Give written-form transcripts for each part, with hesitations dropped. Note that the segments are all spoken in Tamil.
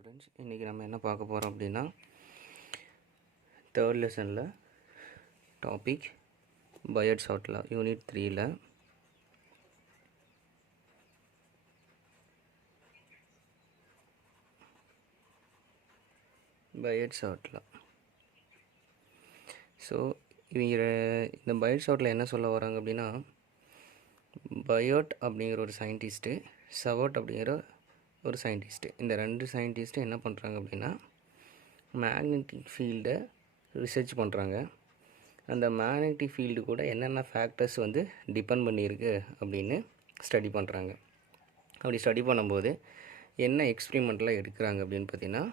ஸ்டூடெண்ட்ஸ், இன்றைக்கி நம்ம என்ன பார்க்க போகிறோம் அப்படின்னா, தேர்ட் லெசனில் டாபிக் பயோட் சார்ட்லா யூனிட் 3ல் பயோட் சார்ட்லா. ஸோ இவங்க இந்த பயோட் சார்ட்டில் என்ன சொல்ல வராங்க அப்படின்னா, பயோட் அப்படிங்கிற ஒரு சயின்டிஸ்ட்டு, சவோட் அப்படிங்கிற ஒரு சயின்டிஸ்ட்டு, இந்த ரெண்டு சயின்டிஸ்ட்டு என்ன பண்ணுறாங்க அப்படின்னா, மேக்னெட்டிக் ஃபீல்டை ரிசர்ச் பண்ணுறாங்க. அந்த மேக்னெட்டிக் ஃபீல்டு கூட என்னென்ன ஃபேக்டர்ஸ் வந்து டிபெண்ட் பண்ணியிருக்கு அப்படின்னு ஸ்டடி பண்ணுறாங்க. அப்படி ஸ்டடி பண்ணும்போது என்ன எக்ஸ்பிரிமெண்ட்லாம் எடுக்கிறாங்க அப்படின்னு பார்த்தீங்கன்னா,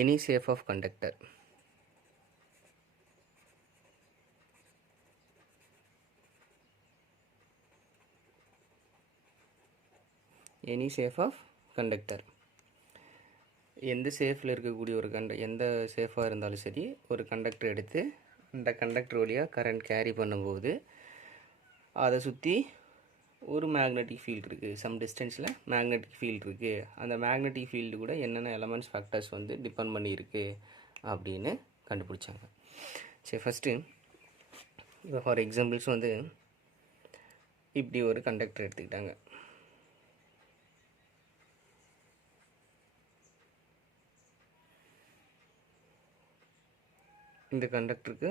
any shape of conductor, any shape of conductor, எந்த சேஃபில் இருக்கக்கூடிய ஒரு எந்த சேஃபாக இருந்தாலும் சரி, ஒரு கண்டக்டர் எடுத்து அந்த கண்டக்டர் வழியாக கரண்ட் கேரி பண்ணும்போது அதை சுற்றி ஒரு மேக்னெட்டிக் ஃபீல்டு இருக்குது, சம் டிஸ்டன்ஸில் மேக்னெட்டிக் ஃபீல்டு இருக்குது. அந்த மேக்னெட்டிக் ஃபீல்டு கூட என்னென்ன எலமெண்ட்ஸ் ஃபேக்டர்ஸ் வந்து டிபெண்ட் பண்ணியிருக்கு அப்படின்னு கண்டுபிடிச்சாங்க. சரி, ஃபஸ்ட்டு இப்போ ஃபார் எக்ஸாம்பிள்ஸ் வந்து இப்படி ஒரு கண்டக்டர் எடுத்துக்கிட்டாங்க. இந்த கண்டக்டருக்கு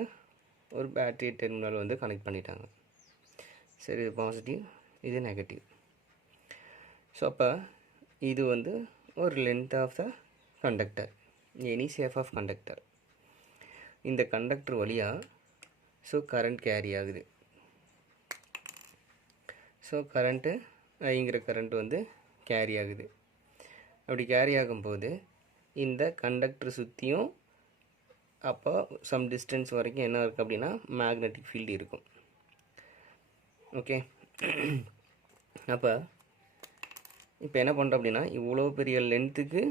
ஒரு பேட்டரி டெர்மினல் வந்து கனெக்ட் பண்ணிட்டாங்க. சரி, இது பாசிட்டிவ், இது நெகட்டிவ். ஸோ அப்போ இது வந்து ஒரு length of the conductor, any shape of conductor. இந்த கண்டக்டர் வழியாக ஸோ கரண்ட் கேரி ஆகுது. ஸோ கரண்ட்டு ஐங்கிற கரண்ட் வந்து கேரி ஆகுது. அப்படி கேரி ஆகும்போது இந்த கண்டக்டர் சுற்றியும் அப்போ சம் டிஸ்டன்ஸ் வரைக்கும் என்ன இருக்குது அப்படின்னா மேக்னெட்டிக் ஃபீல்டு இருக்கும். ஓகே, அப்போ இப்போ என்ன பண்ணுறோம் அப்படின்னா, இவ்வளோ பெரிய லென்த்துக்கு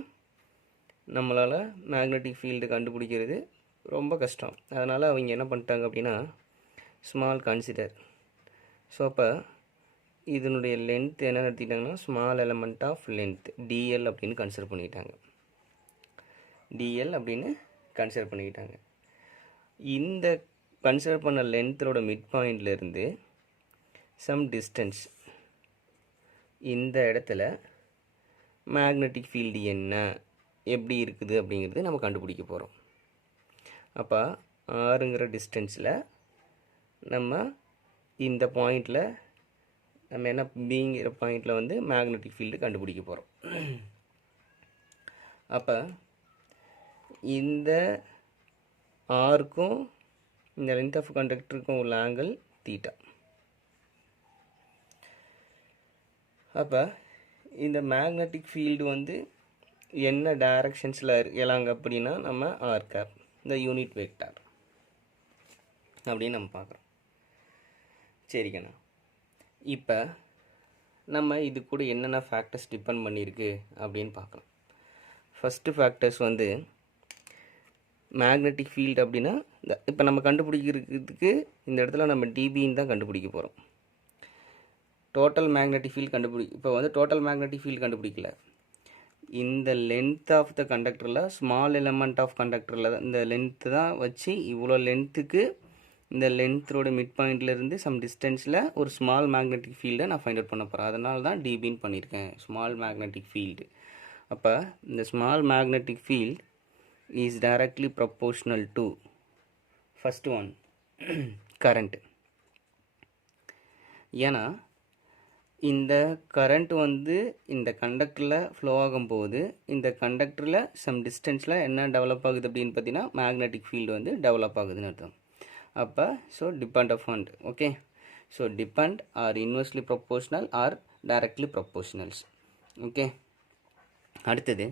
நம்மளால் மேக்னெட்டிக் ஃபீல்டு கண்டுபிடிக்கிறது ரொம்ப கஷ்டம். அதனால் அவங்க என்ன பண்ணிட்டாங்க அப்படின்னா, ஸ்மால் கன்சிடர். ஸோ அப்போ இதனுடைய லென்த் என்ன எடுத்துக்கிட்டாங்கன்னா, small element of length DL அப்படின்னு கன்சிடர் பண்ணிக்கிட்டாங்க. டிஎல் அப்படின்னு கன்சிடர் பண்ணிக்கிட்டாங்க. இந்த கன்சிடர் பண்ண லென்த்தோட மிட் பாயிண்ட்லேருந்து சம் டிஸ்டன்ஸ் இந்த இடத்துல மேக்னெட்டிக் ஃபீல்டு என்ன எப்படி இருக்குது அப்படிங்கிறது நம்ம கண்டுபிடிக்க போகிறோம். அப்போ ஆறுங்கிற டிஸ்டன்ஸில் நம்ம இந்த பாயிண்டில் நம்ம என்ன பிங்கிற பாயிண்டில் வந்து மேக்னெட்டிக் ஃபீல்டு கண்டுபிடிக்க போகிறோம். அப்போ இந்த ஆருக்கும் இந்த லென்த் ஆஃப் கண்டக்டருக்கும் உள்ள ஆங்கிள் தீட்டா. அப்போ இந்த மேக்னெட்டிக் ஃபீல்டு வந்து என்ன டைரக்ஷன்ஸில் இயலாங்க அப்படின்னா நம்ம ஆர் கேப், இந்த யூனிட் வெக்டார் அப்படின்னு நம்ம பார்க்குறோம். சரிங்கண்ணா, இப்போ நம்ம இது கூட என்னென்ன ஃபேக்டர்ஸ் டிபெண்ட் பண்ணியிருக்கு அப்படின்னு பார்க்கலாம். ஃபஸ்ட்டு ஃபேக்டர்ஸ் வந்து மேக்னெட்டிக் ஃபீல்டு அப்படின்னா இப்போ நம்ம கண்டுபிடிக்கிறதுக்கு இந்த இடத்துல நம்ம டிபின்னு தான் கண்டுபிடிக்க போகிறோம். டோட்டல் மேக்னெட்டிக் ஃபீல்டு இப்போ வந்து டோட்டல் மேக்னெட்டிக் ஃபீல்டு கண்டுபிடிக்கல. இந்த லென்த் ஆஃப் த கண்டக்டரில் ஸ்மால் எலமெண்ட் ஆஃப் கண்டக்டரில் இந்த லென்த்து தான் வச்சு இவ்வளோ லென்த்துக்கு இந்த லென்த்தோட மிட் பாயிண்ட்லேருந்து சம் டிஸ்டன்ஸில் ஒரு ஸ்மால் மேக்னெட்டிக் ஃபீல்டை நான் ஃபைண்ட் அவுட் பண்ண போகிறேன். அதனால தான் டிபின்னு பண்ணியிருக்கேன், ஸ்மால் மேக்னெட்டிக் ஃபீல்டு. அப்போ இந்த small magnetic field is directly proportional to first one current. ஏன்னா இந்த கரண்ட் வந்து இந்த கண்டக்டரில் ஃப்ளோ ஆகும்போது இந்த கண்டக்டரில் சம் டிஸ்டன்ஸில் என்ன டெவலப் ஆகுது அப்படின்னு பார்த்தீங்கன்னா மேக்னெட்டிக் ஃபீல்டு வந்து டெவலப் ஆகுதுன்னு அர்த்தம். அப்போ so depend upon, okay, so depend are inversely proportional are directly proportionals. Okay, அடுத்தது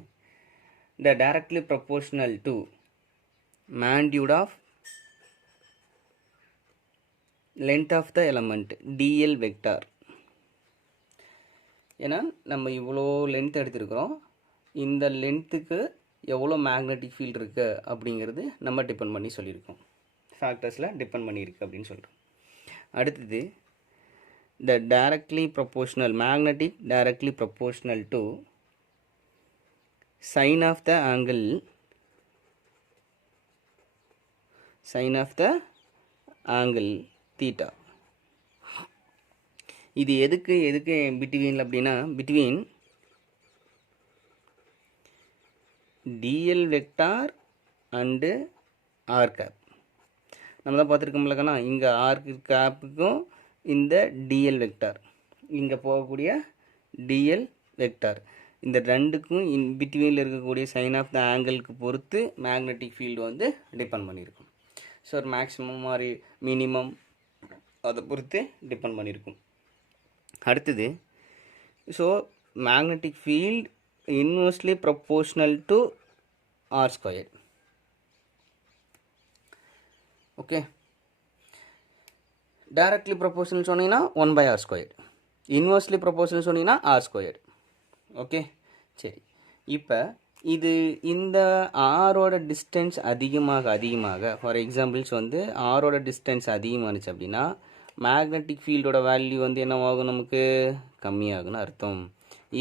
the directly proportional to magnitude of length of the element dl vector. ஏன்னா நம்ம இவ்வளோ லென்த் எடுத்துருக்கிறோம், இந்த லென்த்துக்கு எவ்வளோ மேக்னெட்டிக் ஃபீல்டு இருக்குது அப்படிங்கிறது நம்ம டிபெண்ட் பண்ணி சொல்லியிருக்கோம், ஃபேக்டர்ஸில் டிபெண்ட் பண்ணியிருக்கு அப்படின்னு சொல்கிறோம். அடுத்தது the directly proportional magnetic directly proportional to sine of the angle theta. இது எதுக்கு பிட்வீன் அப்படின்னா between dl vector and R cap. நம்ம தான் பார்த்துருக்கோம்லக்கண்ணா, இங்கே ஆர் கேப்புக்கும் இந்த டிஎல் வெக்டார், இங்கே போகக்கூடிய டிஎல் வெக்டார், இந்த ரெண்டுக்கும் பிட்வீனில் இருக்கக்கூடிய சைன் ஆஃப் த ஆங்கிளுக்கு பொறுத்து மேக்னெட்டிக் ஃபீல்டு வந்து டிபெண்ட் பண்ணியிருக்கும். ஸோ ஒரு மேக்ஸிமம் மாதிரி மினிமம் அதை பொறுத்து டிபெண்ட் பண்ணியிருக்கும். அடுத்தது, so magnetic field inversely proportional to R square. Okay, directly proportional சொன்னீங்கன்னா 1/r ஸ்கொயர், இன்வெர்ஸ்லி ப்ரொப்போர்ஷனல் சொன்னீங்கன்னா ஆர் ஸ்கொயர். ஓகே, சரி. இப்போ இது இந்த ஆரோட டிஸ்டன்ஸ் அதிகமாக ஃபார் எக்ஸாம்பிள்ஸ் வந்து ஆரோட டிஸ்டன்ஸ் அதிகமானுச்சு அப்படின்னா மேக்னெட்டிக் ஃபீல்டோட வேல்யூ வந்து என்னவாகும், நமக்கு கம்மியாகுன்னு அர்த்தம்.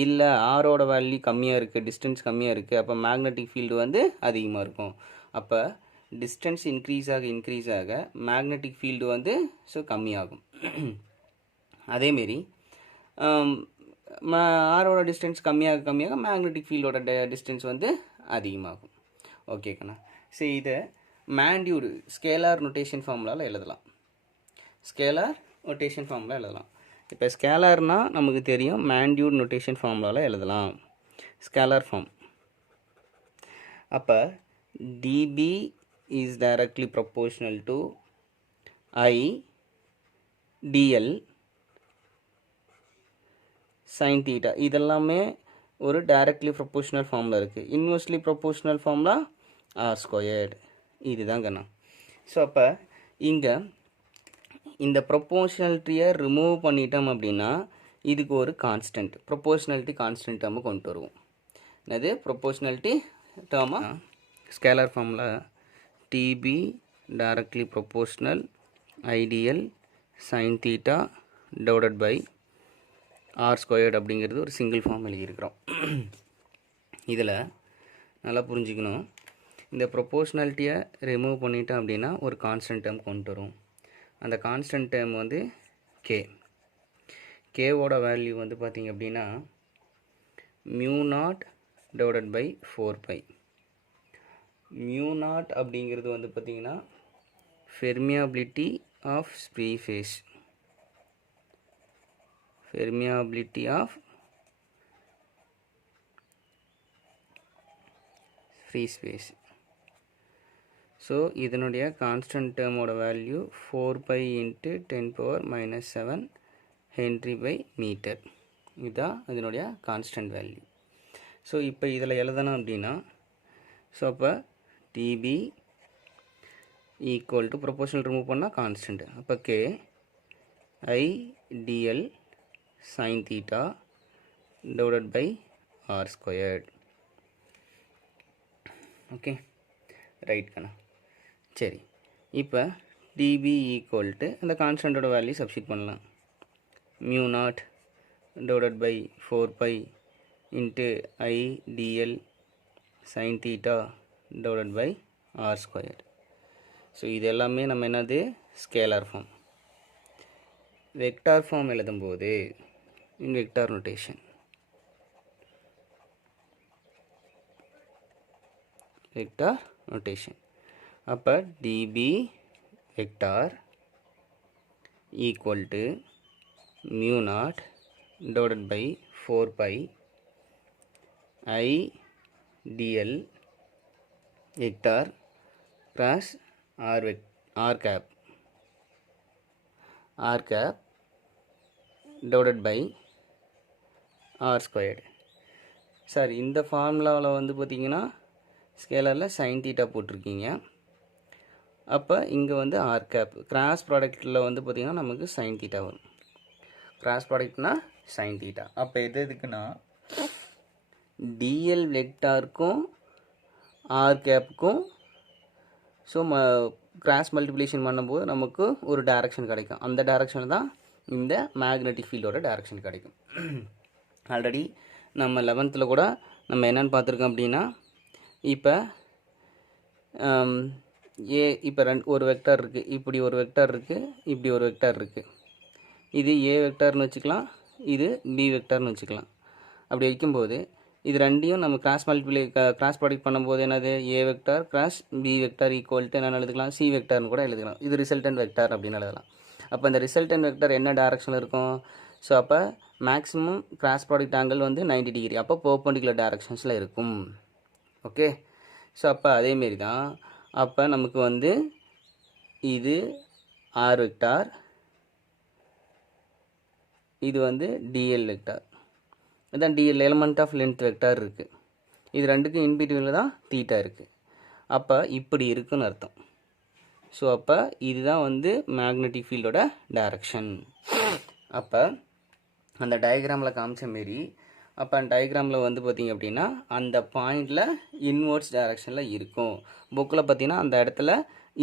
இல்லை ஆரோட வேல்யூ கம்மியாக இருக்குது, டிஸ்டன்ஸ் கம்மியாக இருக்குது, அப்போ மேக்னெட்டிக் ஃபீல்டு வந்து அதிகமாக இருக்கும். அப்போ டிஸ்டன்ஸ் இன்க்ரீஸ் ஆக மேக்னெட்டிக் ஃபீல்டு வந்து ஸோ கம்மியாகும். அதேமாரி ஆரோட டிஸ்டன்ஸ் கம்மியாக மேக்னெட்டிக் ஃபீல்டோட டிஸ்டன்ஸ் வந்து அதிகமாகும். ஓகேக்கண்ணா. சரி, இதை மேண்டியூடு ஸ்கேலார் நொட்டேஷன் ஃபார்முலாவில் எழுதலாம். இப்போ ஸ்கேலார்னால் நமக்கு தெரியும், மேண்டியூட் நொட்டேஷன் ஃபார்முலாவில் எழுதலாம். Scalar form. அப்போ dB is directly proportional to I dl sin theta. இதெல்லாமே ஒரு directly proportional ஃபார்முலா இருக்குது. inversely proportional formula r squared. இதுதான் கண்ணா. ஸோ அப்போ இங்கே இந்த ப்ரொப்போர்ஷனாலிட்டியை ரிமூவ் பண்ணிட்டோம் அப்படின்னா இதுக்கு ஒரு கான்ஸ்டன்ட், ப்ரொப்போர்ஷனாலிட்டி கான்ஸ்டன்ட் டேர்மை கொண்டு வருவோம். என்னது ப்ரொப்போர்ஷனாலிட்டி டேர்மாக scalar formula TB directly proportional IDL sin theta divided by r squared அப்படிங்கிறது ஒரு சிங்கிள் ஃபார்ம் எழுதியிருக்கிறோம். இதில் நல்லா புரிஞ்சுக்கணும், இந்த ப்ரொப்போர்ஷனாலிட்டியை ரிமூவ் பண்ணிட்டோம் அப்படின்னா ஒரு கான்ஸ்டன்ட் டேர்ம் கொண்டு வரும். அந்த கான்ஸ்டன்ட் டேர்ம் வந்து கேவோட வேல்யூ வந்து பார்த்திங்க அப்படின்னா μ0 divided by 4π. μ0 அப்படிங்கிறது வந்து பார்த்திங்கன்னா permeability of free space. So இதனுடைய கான்ஸ்டன்ட் டேர்மோட வேல்யூ 4π × 10⁻⁻7 Henry/மீட்டர். இதுதான் இதனுடைய கான்ஸ்டன்ட் வேல்யூ. ஸோ இப்போ இதில் எழுதணும் அப்படின்னா, ஸோ அப்போ TB equal to proportional remove பண்ணால் கான்ஸ்டன்ட், அப்போ K IDL sin theta divided by r squared. Okay, right கண்ணா. சரி, இப்போ TB ஈக்குவல் டு அந்த கான்ஸ்டன்ட்டோட வேல்யூ சப்ஸ்டிட் பண்ணலாம். μ0 divided by 4π × IDL sin theta divided by r squared. So இது எல்லாமே நம்ம என்னது ஸ்கேலார் ஃபார்ம். வெக்டார் ஃபார்ம் எழுதும்போது இன் வெக்டார் நோட்டேஷன் அப்போ dB vector equal to μ0 divided by 4π IDL vector cross r cap divided by r squared. Sir, இந்த ஃபார்முலாவில் வந்து பார்த்திங்கன்னா ஸ்கேலரில் சைன் தீட்டா போட்டிருக்கீங்க. அப்போ இங்கே வந்து r cap கிராஸ் ப்ராடக்டில் வந்து பார்த்திங்கன்னா நமக்கு சைன் தீட்டா வரும். கிராஸ் ப்ராடக்ட்னா சைன் தீட்டா. அப்போ எதுக்குன்னா dl வெக்டாருக்கும் r capக்கும் ஸோ கிராஸ் மல்டிப்ளிகேஷன் பண்ணும்போது நமக்கு ஒரு டைரக்ஷன் கிடைக்கும். அந்த டைரக்ஷனில் தான் இந்த மேக்னெட்டிக் ஃபீல்டோட டைரக்ஷன் கிடைக்கும். ஆல்ரெடி நம்ம 11th கூட நம்ம என்னென்னு பார்த்துருக்கோம் அப்படின்னா, இப்போ இப்போ ஒரு வெக்டார் இருக்குது, இப்படி ஒரு வெக்டார் இருக்குது, இப்படி ஒரு வெக்டார் இருக்குது. இது ஏ வெக்டார்னு வச்சுக்கலாம், இது பி வெக்டார்னு வச்சுக்கலாம். அப்படி வைக்கும்போது இது ரெண்டையும் நம்ம கிராஸ் ப்ராடக்ட் பண்ணும்போது என்னது, A vector cross B vector equal to என்னென்னு எழுதிக்கலாம், சி வெக்டார்னு கூட எழுதிக்கலாம். இது ரிசல்டன்ட் வெக்டார் அப்படின்னு எழுதலாம். அப்போ இந்த ரிசல்டன்ட் வெக்டார் என்ன டைரக்ஷனில் இருக்கும்? ஸோ அப்போ மேக்ஸிமம் கிராஸ் ப்ராடக்ட் ஆங்கிள் வந்து 90 டிகிரி, அப்போ பெர்பெண்டிகுலர் டைரக்ஷன்ஸில் இருக்கும். ஓகே, ஸோ அப்போ அதேமாரி தான் அப்போ நமக்கு வந்து இது ஆர் வெக்டார், இது வந்து டிஎல் வெக்டார், இதுதான் DL element of length vector இருக்குது. இது ரெண்டுக்கும் இன்பிட்வீனில் தான் தீட்டா இருக்குது. அப்போ இப்படி இருக்குன்னு அர்த்தம். ஸோ அப்போ இதுதான் வந்து மேக்னெட்டிக் ஃபீல்டோட டைரக்ஷன். அப்போ அந்த டயக்ராமில் காமிச்ச மாரி அப்போ அந்த டயக்ராமில் வந்து பார்த்திங்க அப்படின்னா அந்த பாயிண்டில் இன்வர்ஸ் டைரக்ஷனில் இருக்கும். புக்கில் பார்த்திங்கன்னா அந்த இடத்துல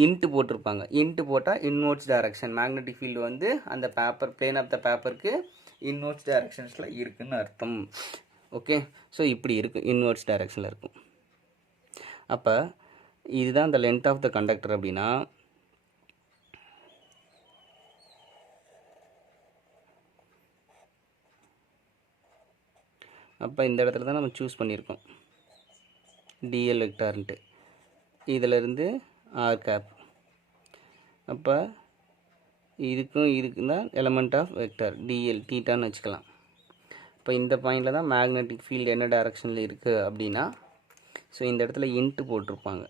இன்ட்டு போட்டிருப்பாங்க. இன்ட்டு போட்டால் இன்வர்ஸ் டைரக்ஷன், மேக்னெட்டிக் ஃபீல்டு வந்து அந்த பேப்பர் பிளேன் ஆஃப் த பேப்பருக்கு இன்வர்ஸ் டைரக்ஷன்ஸில் இருக்குதுன்னு அர்த்தம். ஓகே, ஸோ இப்படி இருக்குது, இன்வர்ஸ் டைரக்ஷனில் இருக்கும். அப்போ இதுதான் அந்த லென்த் ஆஃப் த கண்டக்டர் அப்படின்னா அப்போ இந்த இடத்துல தான் நம்ம சூஸ் பண்ணியிருக்கோம் டிஎல் வெக்டார்ன்ட்டு. இதிலிருந்து ஆர் கேப். அப்போ இதுக்கும் இருக்குன்னா எலமெண்ட் ஆஃப் வெக்டார் டிஎல் தீட்டான்னு வச்சுக்கலாம். இப்போ இந்த பாயிண்டில் தான் மேக்னெட்டிக் ஃபீல்டு என்ன டைரக்ஷனில் இருக்குது அப்படின்னா, ஸோ இந்த இடத்துல இன்ட்டு போட்டிருப்பாங்க.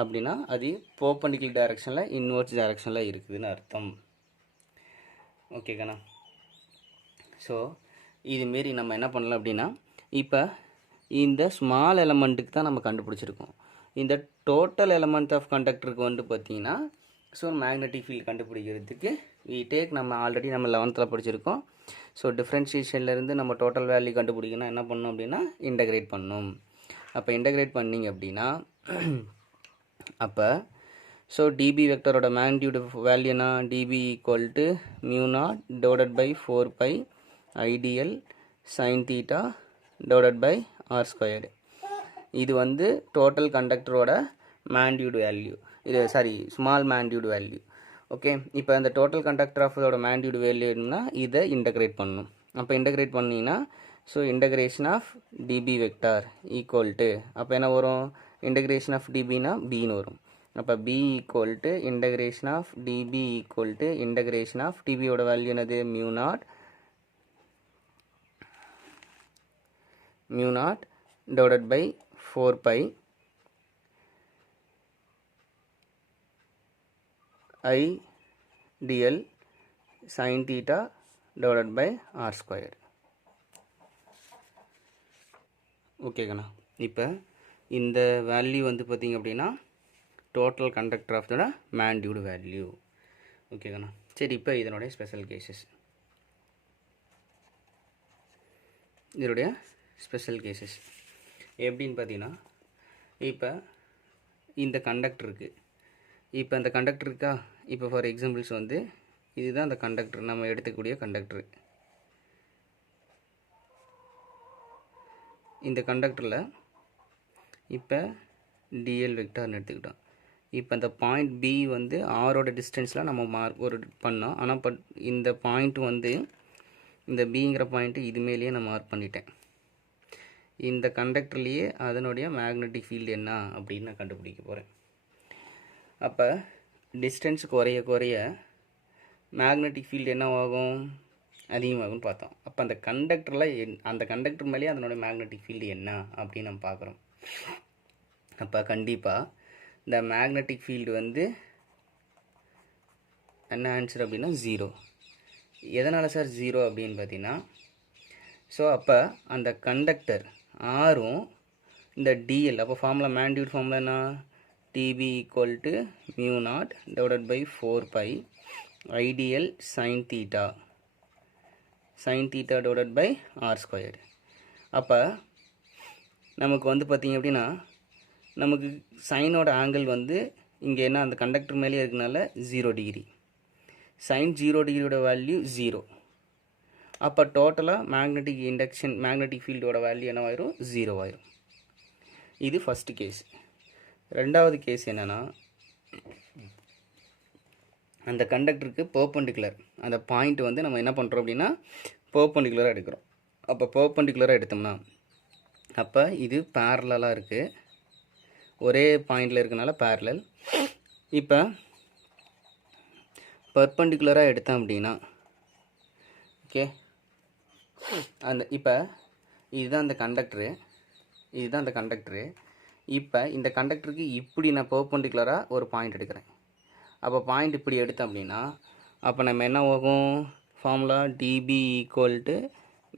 அப்படின்னா அது பெர்பெண்டிகுலர் டைரக்ஷனில் இன்வர்ஸ் டைரக்ஷனில் இருக்குதுன்னு அர்த்தம். ஓகேங்கண்ணா. ஸோ இதுமாரி நம்ம என்ன பண்ணலாம் அப்படின்னா, இப்போ இந்த ஸ்மால் எலமெண்ட்டுக்கு தான் நம்ம கண்டுபிடிச்சிருக்கோம். இந்த டோட்டல் எலமெண்ட் ஆஃப் கண்டக்டருக்கு வந்து பார்த்திங்கன்னா, ஸோ மேக்னெட்டிக் ஃபீல்டு கண்டுபிடிக்கிறதுக்கு நம்ம ஆல்ரெடி நம்ம 11th படிச்சிருக்கோம். ஸோ டிஃப்ரென்ஷியேஷன்லேருந்து நம்ம டோட்டல் வேல்யூ கண்டுபிடிக்கணும் என்ன பண்ணணும் அப்படின்னா இன்டகிரேட் பண்ணணும். அப்போ இன்டகிரேட் பண்ணிங்க அப்படின்னா அப்போ ஸோ டிபி வெக்டரோட மேக்னிடியூட் வேல்யூ என்ன, DB equal to μ0 divided by 4π IDL sine theta divided by R squared. இது வந்து டோட்டல் கண்டக்டரோட மேக்னிடியூட் வேல்யூ, இது ஸ்மால் மேக்னிடியூட் வேல்யூ. ஓகே, இப்போ அந்த டோட்டல் கண்டக்டர் ஆஃப் இதோட மேக்னிடியூட் வேல்யூனா இதை இன்டகிரேட் பண்ணணும். அப்போ இன்டகிரேட் பண்ணிங்கன்னா so integration of DB vector equal to அப்போ என்ன வரும், இன்டகிரேஷன் ஆஃப் டிபினா பின்னு வரும். அப்போ B equal to integration of DP equal to integration of டிபியோட வேல்யூ என்னது μ0 divided by 4π I dl sin theta divided by r square. ஓகேங்கண்ணா. இப்போ இந்த வேல்யூ வந்து பார்த்திங்க அப்படின்னா total conductor of the magnitude value. ஓகேங்கண்ணா. சரி, இப்போ இதனுடைய ஸ்பெஷல் கேசஸ் எப்படின்னு பார்த்தீங்கன்னா, இப்போ இந்த கண்டக்டர் இருக்குது. இப்போ அந்த கண்டக்டர் இருக்கா, இப்போ ஃபார் எக்ஸாம்பிள்ஸ் வந்து இதுதான் அந்த கண்டக்டர், நம்ம எடுத்துக்கூடிய கண்டக்டர். இந்த கண்டக்டரில் இப்போ டிஎல் வெக்டார்னு எடுத்துக்கிட்டோம். இப்போ அந்த பாயிண்ட் பி வந்து ஆரோட டிஸ்டன்ஸில் நம்ம மார்க் பண்ணோம். ஆனால் இந்த பாயிண்ட் வந்து இந்த பிங்கிற பாயிண்ட்டு இதுமேலேயே நான் மார்க் பண்ணிட்டேன். இந்த கண்டக்டர்லேயே அதனுடைய மேக்னெட்டிக் ஃபீல்டு என்ன அப்படின்னு நான் கண்டுபிடிக்க போகிறேன். அப்போ டிஸ்டன்ஸ் குறைய குறைய மேக்னெட்டிக் ஃபீல்டு என்ன ஆகும், அதிகமாகும்னு பார்த்தோம். அப்போ அந்த கண்டக்டர் மேலேயே அதனுடைய மேக்னெட்டிக் ஃபீல்டு என்ன அப்படின்னு நம்ம பார்க்குறோம். அப்போ கண்டிப்பாக இந்த மேக்னெட்டிக் ஃபீல்டு வந்து என்ன ஆன்சர் அப்படின்னா 0. எதனால் சார் 0 அப்படின்னு பார்த்தீங்கன்னா, ஸோ அப்போ அந்த கண்டக்டர் ஆரும் இந்த டிஎல், அப்போ ஃபார்முலா மேக்னிடியூட் ஃபார்முலா என்ன, DB equal to μ0 divided by 4π IDL sine theta divided by R square. அப்போ நமக்கு வந்து பார்த்திங்க அப்படின்னா நமக்கு சைனோட ஆங்கிள் வந்து இங்கே என்ன அந்த கண்டக்டர் மேலேயே இருக்கனால 0 டிகிரி. Sign 0 டிகிரியோட value 0. அப்போ டோட்டலாக மேக்னெட்டிக் ஃபீல்டோட வேல்யூ என்னவாயிரும் 0 ஆயிரும். இது ஃபஸ்ட்டு கேஸ். ரெண்டாவது கேஸ் என்னென்னா, அந்த கண்டக்டருக்கு பர்பெண்டிகுலர் அந்த பாயிண்ட் வந்து நம்ம என்ன பண்ணுறோம் அப்படின்னா பர்பெண்டிகுலராக எடுக்கிறோம். அப்போ பர்பெண்டிகுலராக எடுத்தோம்னா அப்போ இது பேரலாக இருக்குது, ஒரே பாயிண்டில் இருக்கனால பேரலல். இப்போ பர்பெண்டிகுலராக எடுத்தோம் அப்படின்னா ஓகே, அந்த இப்போ இதுதான் அந்த கண்டக்டரு. இப்போ இந்த கண்டக்டருக்கு இப்படி நான் பர்பெண்டிகுலராக ஒரு பாயிண்ட் எடுக்கிறேன். அப்போ பாயிண்ட் இப்படி எடுத்தோம் அப்படின்னா அப்போ நம்ம என்ன ஆகும், formula DB equal to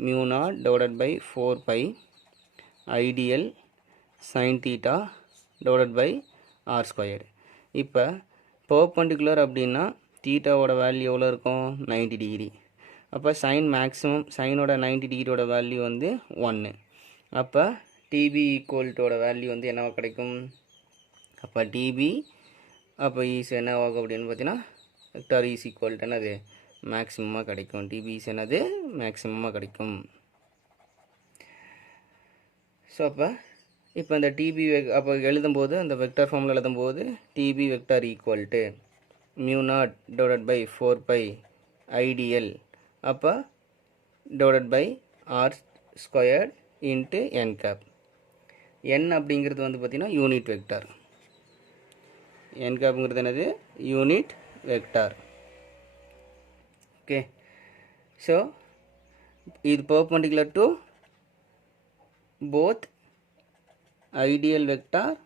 μ0 divided by 4π IDL sine theta divided by R squared. இப்போ பர்பெண்டிகுலர் அப்படின்னா தீட்டாவோட வேல்யூ எவ்வளோ இருக்கும் 90 டிகிரி. அப்போ சைனோட 90 டிகிரியோட வேல்யூ வந்து 1. அப்போ டிபி ஈக்குவல்ட்டோட வேல்யூ வந்து என்னவா கிடைக்கும், அப்போ டிபி அப்போ ஈஸ் என்ன ஆகும் அப்படின்னு பார்த்தீங்கன்னா வெக்டார் ஈஸ் ஈக்குவல் டு என்னது மேக்ஸிமமாக கிடைக்கும். டிபி ஈஸ் என்னது மேக்ஸிமமாக கிடைக்கும். ஸோ இப்போ இந்த டிபி அப்போ எழுதும்போது அந்த வெக்டார் ஃபார்மில் எழுதும்போது DB vector equal to μ0 divided by 4π IDL அப்போ divided by R squared into N cap. N அப்படிங்கிறது வந்து பார்த்திங்கன்னா யூனிட் வெக்டார், என் கேப்புங்கிறது என்னது யூனிட் வெக்டார். ஓகே, ஸோ இது perpendicular to both IDL vector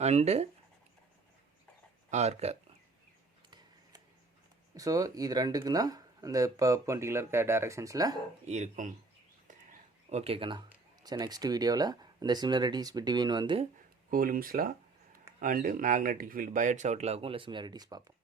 and R cap. So இது ரெண்டுக்கு தான் அந்த பர்பெண்டிகுலர் டைரக்ஷன்ஸில் இருக்கும். ஓகேக்கண்ணா. சரி, நெக்ஸ்ட் வீடியோவில் இந்த சிமிலரிட்டிஸ் பிட்வீன் வந்து Coulomb's law and magnetic field Biot Savart லாவுக்கும் உள்ள சிமிலரிட்டிஸ் பார்ப்போம்.